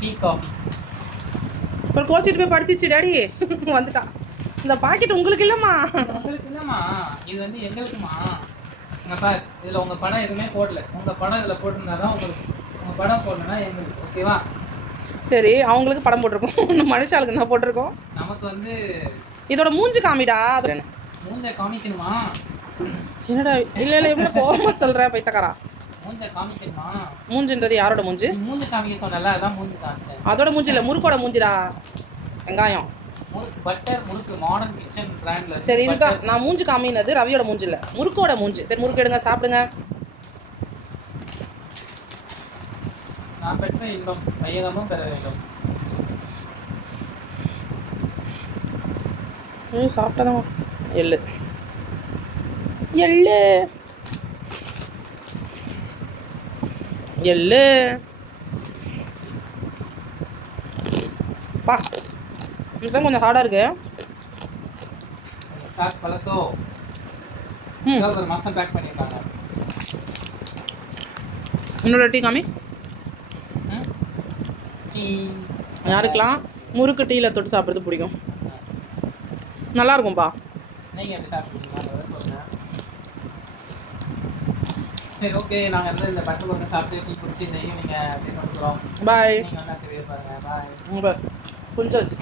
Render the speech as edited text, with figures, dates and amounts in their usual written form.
Tea coffee. அப்புறம் கோச்சிட்டு போய் படுத்திச்சு டாடி வந்துட்டான். இந்த பாக்கெட் உங்களுக்கு இல்லைம்மா. உங்களுக்கு இல்லைம்மா, இது வந்து எங்களுக்குமா. இங்கே பார், இதில் உங்கள் படம் எதுவுமே போடல. உங்கள் படம் இதில் போட்டிருந்தா தான் உங்களுக்கு. உங்கள் படம் போடலன்னா எங்களுக்கு. ஓகேவா? சரி, அவங்களுக்கு படம் போட்டிருக்கோம். மனுஷாளுக்கு என்ன போட்டிருக்கோம்? நமக்கு வந்து இதோட மூஞ்சி காமிடா. மூஞ்ச காமிக்கணுமா? என்னடா இல்லை இல்லை எப்படி கோவமா சொல்கிற பைத்தக்காரா? மூஞ்ச காமிக்கணுமா? மூஞ்சுன்றது யாரோட மூஞ்சி? மூஞ்ச காமிக்க சொன்னல, அதான் மூஞ்சி காமிச்சேன். அதோட மூஞ்சி இல்லை, முறுக்கோட மூஞ்சிடா. வெங்காயம் முறுக்கு, பட்டர் முறுக்கு, மாடர்ன் கிச்சன் பிராண்ட்ல. சரி, இதுதான் நான் மூஞ்சி காமினது. ரவியோட மூஞ்சி இல்லை, முறுக்கோட மூஞ்சி. சரி, முறுக்கு எடுங்க, சாப்பிடுங்க. நான் பெற்ற இன்பம் வையகமும் பெற வேண்டும். சாப்பிட்டதான். எள்ளு எள்ளு எள்ளு பா, இதுதான் கொஞ்சம் ஹார்டாக இருக்கு. ஸ்டாக் பழசோ ஒரு மாதம் பேக் பண்ணியிருக்காங்க. இன்னொரு டீ காமி. யாருக்கெல்லாம் முறுக்கு டீயில் தொட்டு சாப்பிட்றது பிடிக்கும்? நல்லா இருக்கும்பா. நீங்கள் எப்படி சாப்பிடுவீங்க சொல்லுங்கள். சரி, ஓகே. நாங்கள் வந்து இந்த பட்டர் முறுக்கு சாப்பிட்டு டீ குடிச்சு இந்த ஈவினிங்கை அப்படியே கொண்டு போகிறோம். பாய். நீங்கள் நல்லா பாருங்கள். பாய். குஞ்சல்ஸ்.